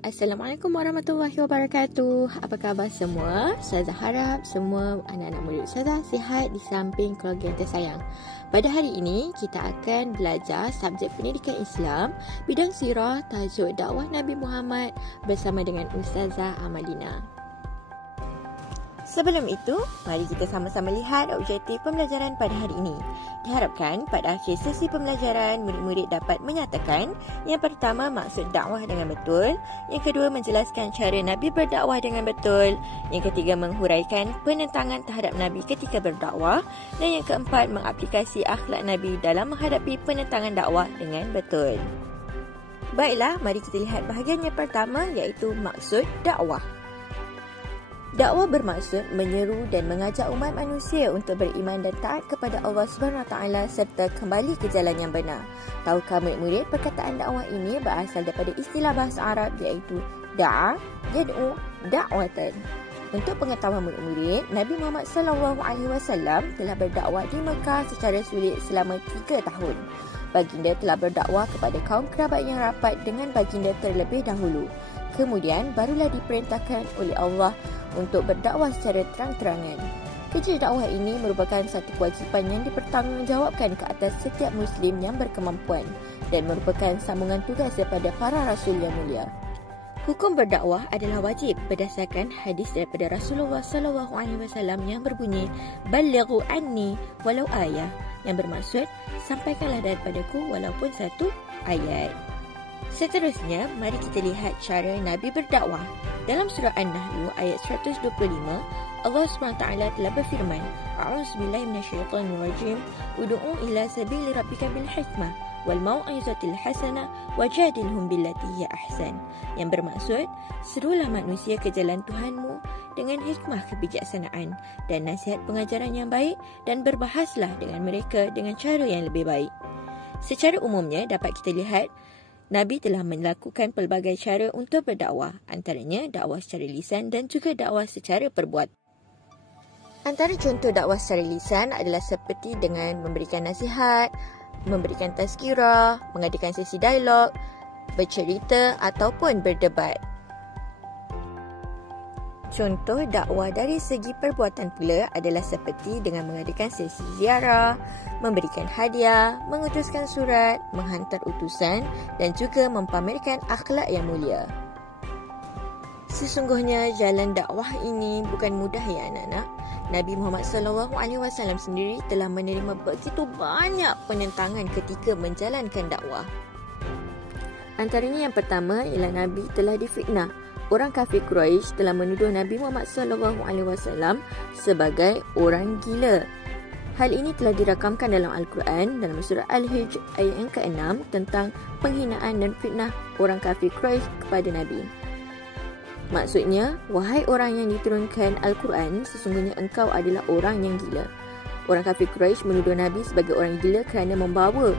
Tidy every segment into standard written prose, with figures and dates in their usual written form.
Assalamualaikum warahmatullahi wabarakatuh. Apa khabar semua? Saya harap semua anak-anak murid saya sihat di samping keluarga yang tersayang. Pada hari ini, kita akan belajar subjek pendidikan Islam, bidang sirah, tajuk dakwah Nabi Muhammad bersama dengan Ustazah Amalina. Sebelum itu, mari kita sama-sama lihat objektif pembelajaran pada hari ini. Diharapkan pada akhir sesi pembelajaran, murid-murid dapat menyatakan yang pertama, maksud dakwah dengan betul. Yang kedua, menjelaskan cara Nabi berdakwah dengan betul. Yang ketiga, menghuraikan penentangan terhadap Nabi ketika berdakwah. Dan yang keempat, mengaplikasi akhlak Nabi dalam menghadapi penentangan dakwah dengan betul. Baiklah, mari kita lihat bahagian yang pertama, iaitu maksud dakwah. Dakwah bermaksud menyeru dan mengajak umat manusia untuk beriman dan taat kepada Allah SWT serta kembali ke jalan yang benar. Tahukah murid-murid, perkataan dakwah ini berasal daripada istilah bahasa Arab iaitu da'a, yad'u, da'watan. Untuk pengetahuan murid-murid, Nabi Muhammad SAW telah berdakwah di Mekah secara sulit selama 3 tahun. Baginda telah berdakwah kepada kaum kerabat yang rapat dengan baginda terlebih dahulu. Kemudian barulah diperintahkan oleh Allah untuk berdakwah secara terang-terangan. Kerja dakwah ini merupakan satu kewajipan yang dipertanggungjawabkan ke atas setiap Muslim yang berkemampuan dan merupakan sambungan tugas daripada para Rasul yang mulia. Hukum berdakwah adalah wajib berdasarkan hadis daripada Rasulullah SAW yang berbunyi "Ballighu anni walau ayah", yang bermaksud sampaikanlah daripadaku walaupun satu ayat. Seterusnya, mari kita lihat cara Nabi berdakwah. Dalam surah An-Nahl ayat 125, Allah SWT telah berfirman, "A'udzubillahi minasyaitonirrajim, ud'u ila sabili rabbika bil hikmah wal mau'izatil hasanah wajadilhum billati hiya ahsan", yang bermaksud, serulah manusia ke jalan Tuhanmu dengan hikmah kebijaksanaan dan nasihat pengajaran yang baik, dan berbahaslah dengan mereka dengan cara yang lebih baik. Secara umumnya dapat kita lihat Nabi telah melakukan pelbagai cara untuk berdakwah, antaranya dakwah secara lisan dan juga dakwah secara perbuatan. Antara contoh dakwah secara lisan adalah seperti dengan memberikan nasihat, memberikan tazkirah, mengadakan sesi dialog, bercerita ataupun berdebat. Contoh dakwah dari segi perbuatan pula adalah seperti dengan mengadakan sesi ziarah, memberikan hadiah, mengutuskan surat, menghantar utusan dan juga mempamerkan akhlak yang mulia. Sesungguhnya jalan dakwah ini bukan mudah ya anak-anak. Nabi Muhammad SAW sendiri telah menerima begitu banyak penentangan ketika menjalankan dakwah. Antaranya yang pertama ialah Nabi telah difitnah. Orang kafir Quraisy telah menuduh Nabi Muhammad SAW sebagai orang gila. Hal ini telah dirakamkan dalam Al-Quran dalam surah Al-Hijr ayat yang ke-6 tentang penghinaan dan fitnah orang kafir Quraisy kepada Nabi. Maksudnya, wahai orang yang diturunkan Al-Quran, sesungguhnya engkau adalah orang yang gila. Orang kafir Quraisy menuduh Nabi sebagai orang gila kerana membawa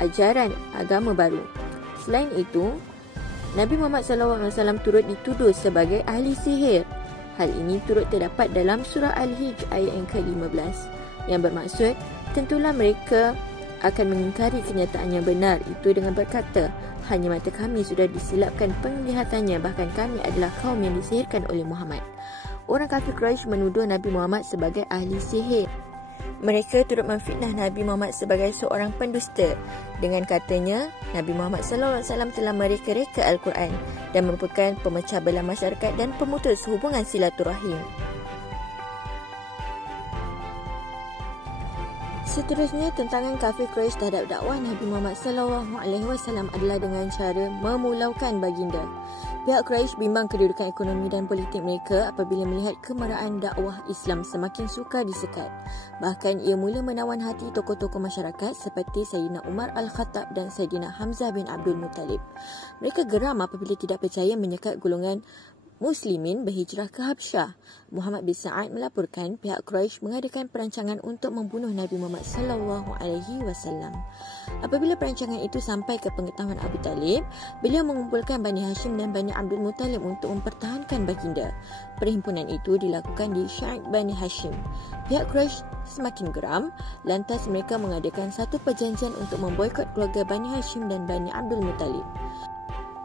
ajaran agama baru. Selain itu, Nabi Muhammad SAW turut dituduh sebagai ahli sihir. Hal ini turut terdapat dalam surah Al-Hijr ayat yang ke-15 yang bermaksud, tentulah mereka akan mengingkari kenyataan yang benar itu dengan berkata, hanya mata kami sudah disilapkan penglihatannya, bahkan kami adalah kaum yang disihirkan oleh Muhammad. Orang kafir Quraisy menuduh Nabi Muhammad sebagai ahli sihir. Mereka turut memfitnah Nabi Muhammad sebagai seorang pendusta dengan katanya Nabi Muhammad SAW telah mereka-reka Al-Quran dan merupakan pemecah belah masyarakat dan pemutus hubungan silaturahim. Seterusnya, tentangan kafir Quraisy terhadap dakwah Nabi Muhammad SAW adalah dengan cara memulaukan baginda. Pihak Quraisy bimbang kedudukan ekonomi dan politik mereka apabila melihat kemerahan dakwah Islam semakin sukar disekat. Bahkan ia mula menawan hati tokoh-tokoh masyarakat seperti Sayyidina Umar Al-Khattab dan Sayyidina Hamzah bin Abdul Muttalib. Mereka geram apabila tidak percaya menyekat golongan Muslimin berhijrah ke Habsyah. Muhammad bin Sa'ad melaporkan pihak Quraisy mengadakan perancangan untuk membunuh Nabi Muhammad SAW. Apabila perancangan itu sampai ke pengetahuan Abu Talib, beliau mengumpulkan Bani Hashim dan Bani Abdul Muttalib untuk mempertahankan baginda. Perhimpunan itu dilakukan di Syaib Bani Hashim. Pihak Quraisy semakin geram, lantas mereka mengadakan satu perjanjian untuk memboikot keluarga Bani Hashim dan Bani Abdul Muttalib.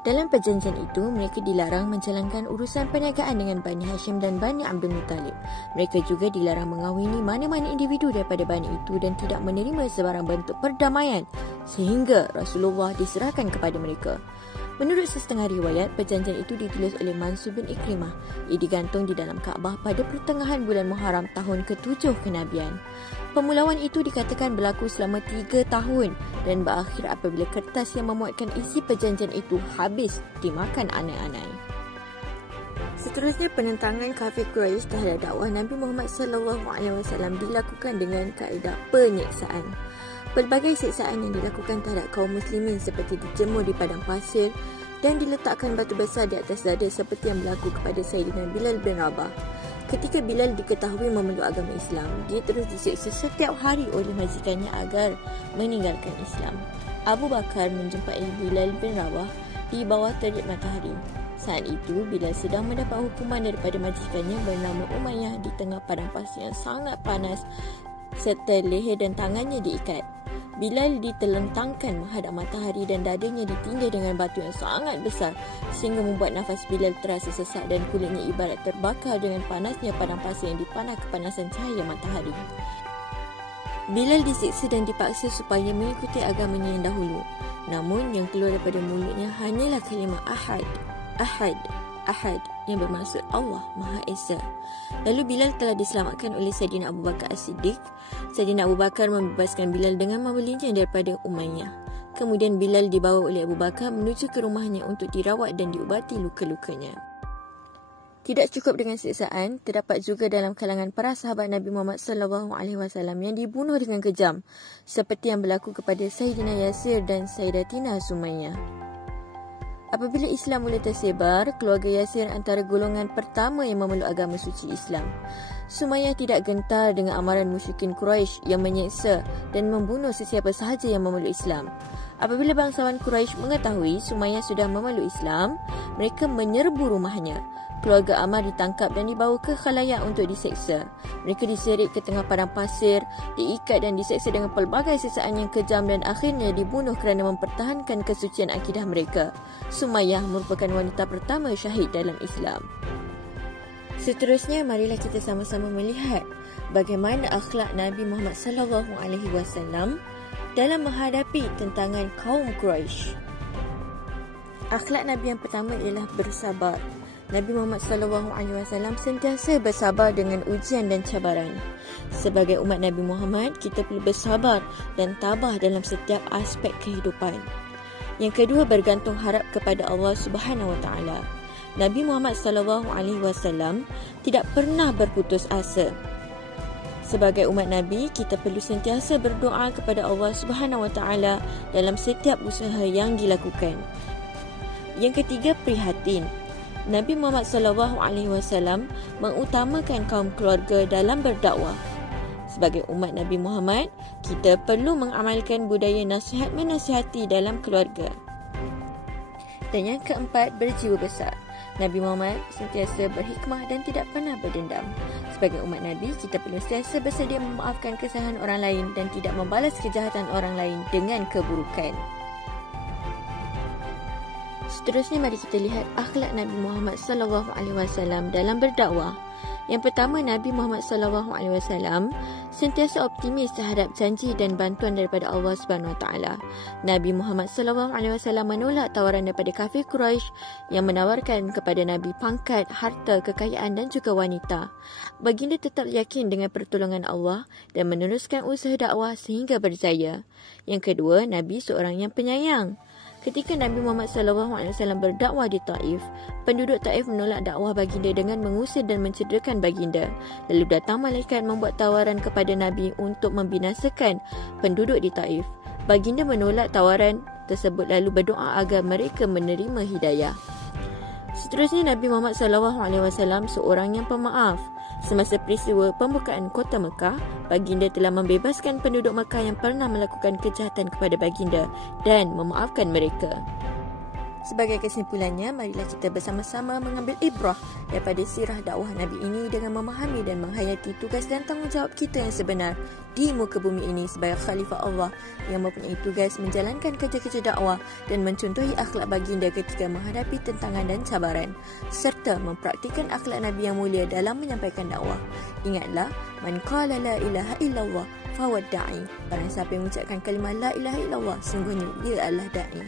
Dalam perjanjian itu, mereka dilarang menjalankan urusan perniagaan dengan Bani Hashim dan Bani Abdul Muttalib. Mereka juga dilarang mengahwini mana-mana individu daripada Bani itu dan tidak menerima sebarang bentuk perdamaian sehingga Rasulullah diserahkan kepada mereka. Menurut sesetengah riwayat, perjanjian itu ditulis oleh Mansur bin Ikrimah. Ia digantung di dalam Kaabah pada pertengahan bulan Muharram tahun ke-7 kenabian. Pemulauan itu dikatakan berlaku selama 3 tahun dan berakhir apabila kertas yang memuatkan isi perjanjian itu habis dimakan anai-anai. Seterusnya, penentangan kafir Quraisy terhadap dakwah Nabi Muhammad SAW dilakukan dengan kaedah penyiksaan. Pelbagai siksaan yang dilakukan terhadap kaum muslimin seperti dijemur di padang pasir dan diletakkan batu besar di atas dada seperti yang berlaku kepada Sayyidina Bilal bin Rabah. Ketika Bilal diketahui memeluk agama Islam, dia terus disiksa setiap hari oleh majikannya agar meninggalkan Islam. Abu Bakar menjumpai Bilal bin Rabah di bawah terik matahari. Saat itu, Bilal sedang mendapat hukuman daripada majikannya bernama Umayyah di tengah padang pasir yang sangat panas serta leher dan tangannya diikat. Bilal ditelentangkan menghadap matahari dan dadanya ditinda dengan batu yang sangat besar sehingga membuat nafas Bilal terasa sesak dan kulitnya ibarat terbakar dengan panasnya padang pasir yang dipanah kepanasan cahaya matahari. Bilal disiksa dan dipaksa supaya mengikuti agamanya yang dahulu. Namun yang keluar daripada mulutnya hanyalah kalimah Ahad, Ahad, Ahad yang bermaksud Allah Maha Esa. Lalu Bilal telah diselamatkan oleh Sayyidina Abu Bakar As-Siddiq. Sayyidina Abu Bakar membebaskan Bilal dengan membelinya daripada Umayyah. Kemudian Bilal dibawa oleh Abu Bakar menuju ke rumahnya untuk dirawat dan diubati luka-lukanya. Tidak cukup dengan siksaan, terdapat juga dalam kalangan para sahabat Nabi Muhammad SAW yang dibunuh dengan kejam, seperti yang berlaku kepada Sayyidina Yasir dan Sayyidatina Sumayyah. Apabila Islam mula tersebar, keluarga Yasir antara golongan pertama yang memeluk agama suci Islam. Sumayyah tidak gentar dengan amaran musyrikin Quraisy yang menyeksa dan membunuh sesiapa sahaja yang memeluk Islam. Apabila bangsawan Quraisy mengetahui Sumayyah sudah memeluk Islam, mereka menyerbu rumahnya. Keluarga Ammar ditangkap dan dibawa ke khalayak untuk diseksa. Mereka diserit ke tengah padang pasir, diikat dan diseksa dengan pelbagai siksaan yang kejam dan akhirnya dibunuh kerana mempertahankan kesucian akidah mereka. Sumayyah merupakan wanita pertama syahid dalam Islam. Seterusnya, marilah kita sama-sama melihat bagaimana akhlak Nabi Muhammad SAW dalam menghadapi tentangan kaum Quraisy. Akhlak Nabi yang pertama ialah bersabar. Nabi Muhammad SAW sentiasa bersabar dengan ujian dan cabaran. Sebagai umat Nabi Muhammad, kita perlu bersabar dan tabah dalam setiap aspek kehidupan. Yang kedua, bergantung harap kepada Allah Subhanahu Wa Taala. Nabi Muhammad SAW tidak pernah berputus asa. Sebagai umat Nabi, kita perlu sentiasa berdoa kepada Allah Subhanahu Wa Taala dalam setiap usaha yang dilakukan. Yang ketiga, prihatin. Nabi Muhammad SAW mengutamakan kaum keluarga dalam berdakwah. Sebagai umat Nabi Muhammad, kita perlu mengamalkan budaya nasihat-menasihati dalam keluarga. Dan yang keempat, berjiwa besar. Nabi Muhammad sentiasa berhikmah dan tidak pernah berdendam. Sebagai umat Nabi, kita perlu sentiasa bersedia memaafkan kesalahan orang lain dan tidak membalas kejahatan orang lain dengan keburukan. Seterusnya, mari kita lihat akhlak Nabi Muhammad SAW dalam berdakwah. Yang pertama, Nabi Muhammad SAW sentiasa optimis terhadap janji dan bantuan daripada Allah SWT. Nabi Muhammad SAW menolak tawaran daripada kafir Quraisy yang menawarkan kepada Nabi pangkat, harta, kekayaan dan juga wanita. Baginda tetap yakin dengan pertolongan Allah dan meneruskan usaha dakwah sehingga berjaya. Yang kedua, Nabi seorang yang penyayang. Ketika Nabi Muhammad SAW berdakwah di Taif, penduduk Taif menolak dakwah baginda dengan mengusir dan mencederakan baginda. Lalu datang malaikat membuat tawaran kepada Nabi untuk membinasakan penduduk di Taif. Baginda menolak tawaran tersebut lalu berdoa agar mereka menerima hidayah. Seterusnya, Nabi Muhammad SAW seorang yang pemaaf. Semasa peristiwa pembukaan kota Mekah, baginda telah membebaskan penduduk Mekah yang pernah melakukan kejahatan kepada baginda dan memaafkan mereka. Sebagai kesimpulannya, marilah kita bersama-sama mengambil ibrah daripada sirah dakwah Nabi ini dengan memahami dan menghayati tugas dan tanggungjawab kita yang sebenar di muka bumi ini sebagai khalifah Allah yang mempunyai tugas menjalankan kerja-kerja dakwah dan mencontohi akhlak baginda ketika menghadapi tentangan dan cabaran, serta mempraktikkan akhlak Nabi yang mulia dalam menyampaikan dakwah. Ingatlah, man qala la ilaha illallah fahuwa da'i. Barang siapa yang mengucapkan kalimah la ilaha illallah, sungguhnya dia adalah da'i.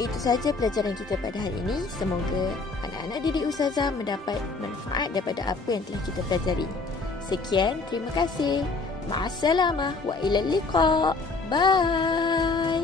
Itu sahaja pelajaran kita pada hari ini. Semoga anak-anak didik Ustazah mendapat manfaat daripada apa yang telah kita pelajari. Sekian, terima kasih. Ma'assalamah wa ilal liqa'. Bye.